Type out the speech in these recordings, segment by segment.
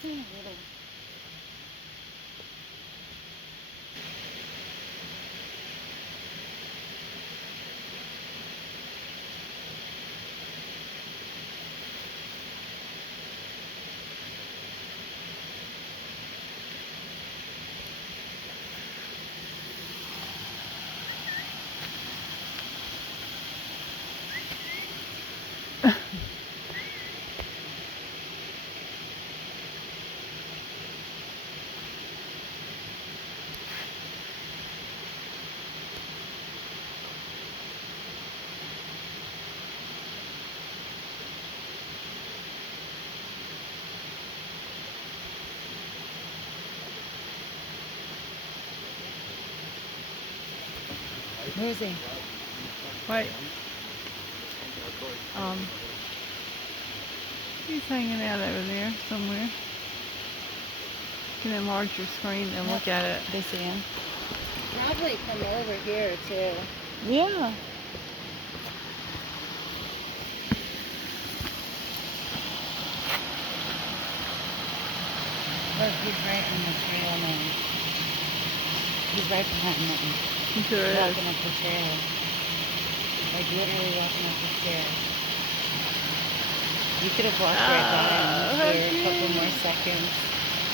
Where is he? Right. He's hanging out over there somewhere. You can enlarge your screen and look at it. They see him. Probably come over here too. Yeah. Look, he's right in the trail now. He's right behind me. Sure is. Walking up the stairs. Like literally walking up the stairs. You could have walked right by him for a couple more seconds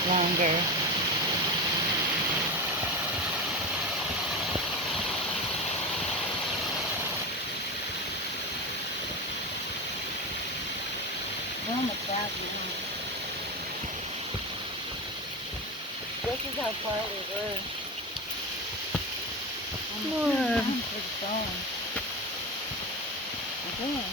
longer. We're almost back now. This is how far we were. What? It's going. Okay.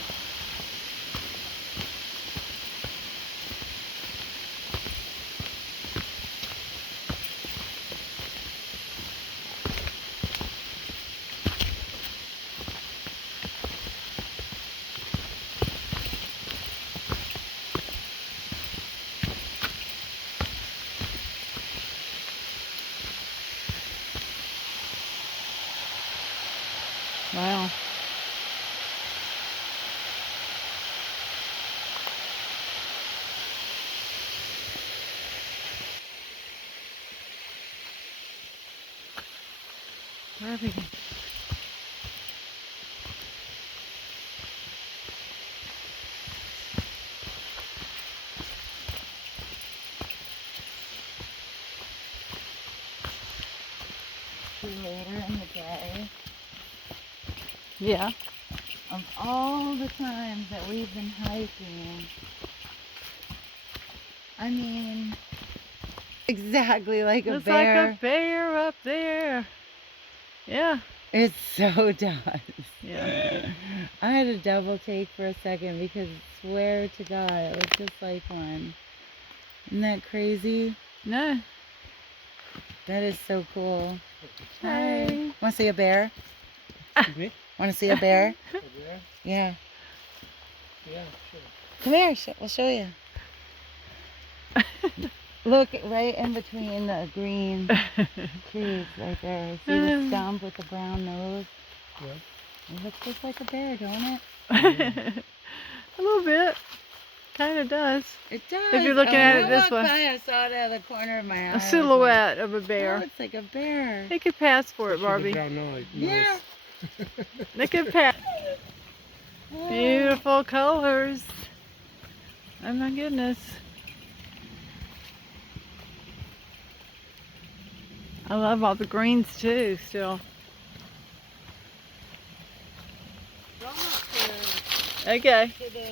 Wow. Where are we going? Later in the day, Yeah. of all the times that we've been hiking, I mean, exactly like a It's bear. like a bear up there. Yeah. It so does. Yeah. I had a double take for a second because swear to God, it was just like one. Isn't that crazy? No. That is so cool. Hey. Hi. Want to see a bear? Me? Want to see a bear? A bear? Yeah. Yeah, sure. Come here, we'll show you. Look, right in between the green trees right there. See the stump with the brown nose? Yeah. It looks just like a bear, don't it? A little bit. Kind of does. It does. If you're looking at it this way. I saw it out of the corner of my eye. A silhouette of a That bear. looks like a bear. They could pass for it, Especially Barbie. the brown nose. Yeah. They could pass. Beautiful colors. Oh my goodness. I love all the greens too still. Okay.